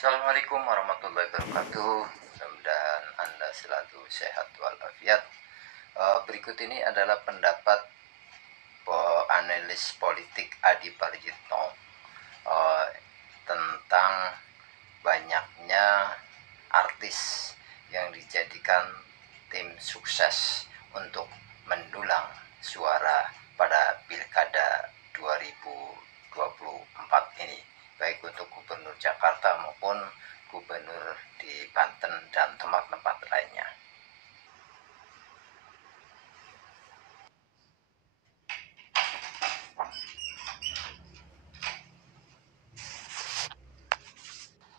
Assalamualaikum warahmatullahi wabarakatuh. Mudah-mudahan Anda selalu sehat walafiat. Berikut ini adalah pendapat analis politik Adi Parjitno tentang banyaknya artis yang dijadikan tim sukses untuk mendulang suara pada Pilkada 2024 ini, baik untuk Gubernur Jakarta maupun Gubernur di Banten dan tempat-tempat lainnya.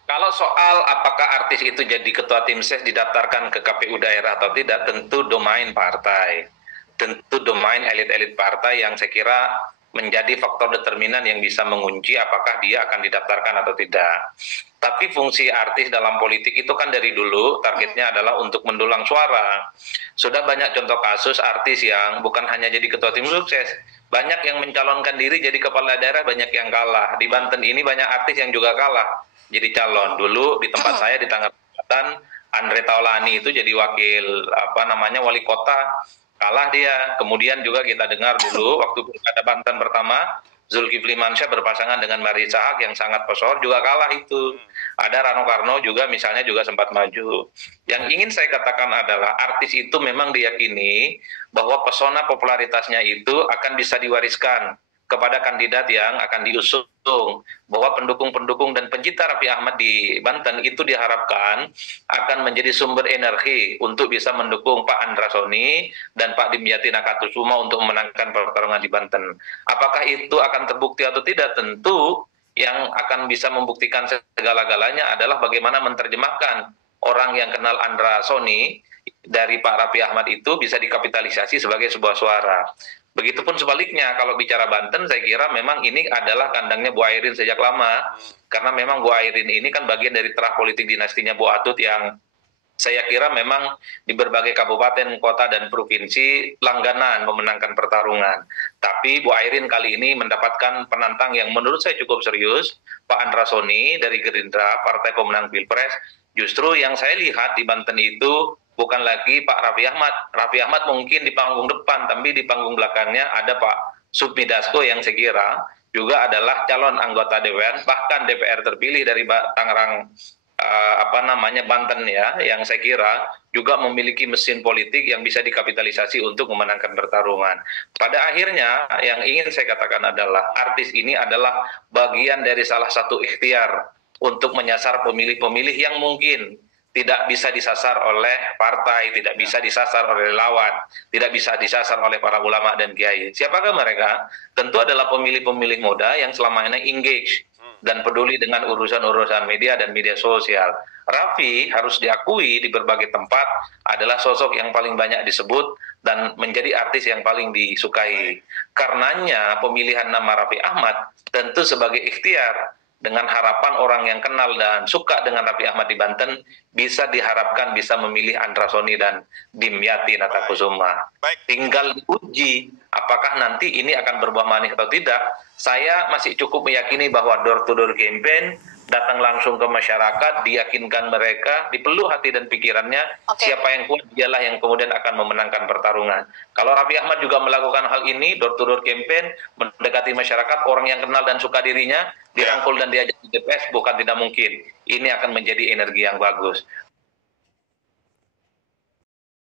Kalau soal apakah artis itu jadi ketua tim ses didaftarkan ke KPU daerah atau tidak, tentu domain partai. Tentu domain elit-elit partai yang saya kira menjadi faktor determinan yang bisa mengunci apakah dia akan didaftarkan atau tidak. Tapi fungsi artis dalam politik itu kan dari dulu targetnya adalah untuk mendulang suara. Sudah banyak contoh kasus artis yang bukan hanya jadi ketua tim sukses, banyak yang mencalonkan diri jadi kepala daerah, banyak yang kalah. Di Banten ini banyak artis yang juga kalah jadi calon. Dulu di tempat saya di Tangerang Selatan, Andre Taulani itu jadi wakil wali kota, kalah dia. Kemudian juga kita dengar dulu waktu pilkada Banten pertama, Zulkifli Mansyah berpasangan dengan Marisa Haque yang sangat pesor juga kalah itu. Ada Rano Karno juga misalnya juga sempat maju. Yang ingin saya katakan adalah artis itu memang diyakini bahwa pesona popularitasnya itu akan bisa diwariskan kepada kandidat yang akan diusung, bahwa pendukung-pendukung dan pencinta Raffi Ahmad di Banten itu diharapkan akan menjadi sumber energi untuk bisa mendukung Pak Andra Soni dan Pak Dimyati Nakatusuma untuk memenangkan pertarungan di Banten. Apakah itu akan terbukti atau tidak? Tentu yang akan bisa membuktikan segala-galanya adalah bagaimana menerjemahkan orang yang kenal Andra Soni dari Pak Raffi Ahmad itu bisa dikapitalisasi sebagai sebuah suara. Begitupun sebaliknya, kalau bicara Banten, saya kira memang ini adalah kandangnya Bu Airin sejak lama, karena memang Bu Airin ini kan bagian dari terah politik dinastinya Bu Atut yang saya kira memang di berbagai kabupaten, kota, dan provinsi langganan memenangkan pertarungan. Tapi Bu Airin kali ini mendapatkan penantang yang menurut saya cukup serius, Pak Andra Soni dari Gerindra, partai pemenang Pilpres. Justru yang saya lihat di Banten itu bukan lagi Pak Raffi Ahmad. Raffi Ahmad mungkin di panggung depan, tapi di panggung belakangnya ada Pak Sufmi Dasko yang saya kira juga adalah calon anggota DPR, bahkan DPR terpilih dari Tangerang Banten ya, yang saya kira juga memiliki mesin politik yang bisa dikapitalisasi untuk memenangkan pertarungan. Pada akhirnya yang ingin saya katakan adalah artis ini adalah bagian dari salah satu ikhtiar untuk menyasar pemilih-pemilih yang mungkin tidak bisa disasar oleh partai, tidak bisa disasar oleh lawan, tidak bisa disasar oleh para ulama dan kiai. Siapakah mereka? Tentu adalah pemilih-pemilih muda yang selama ini engage dan peduli dengan urusan-urusan media dan media sosial. Raffi harus diakui di berbagai tempat adalah sosok yang paling banyak disebut dan menjadi artis yang paling disukai. Karenanya pemilihan nama Raffi Ahmad tentu sebagai ikhtiar dengan harapan orang yang kenal dan suka dengan Raffi Ahmad di Banten bisa diharapkan bisa memilih Andra Soni dan Dimyati Natakusuma. Tinggal diuji apakah nanti ini akan berbuah manis atau tidak. Saya masih cukup meyakini bahwa door to door campaign, datang langsung ke masyarakat, diyakinkan mereka, dipeluk hati dan pikirannya, siapa yang kuat dialah yang kemudian akan memenangkan pertarungan. Kalau Raffi Ahmad juga melakukan hal ini, door to door campaign, mendekati masyarakat, orang yang kenal dan suka dirinya, dirangkul dan diajak di TPS, bukan tidak mungkin. Ini akan menjadi energi yang bagus.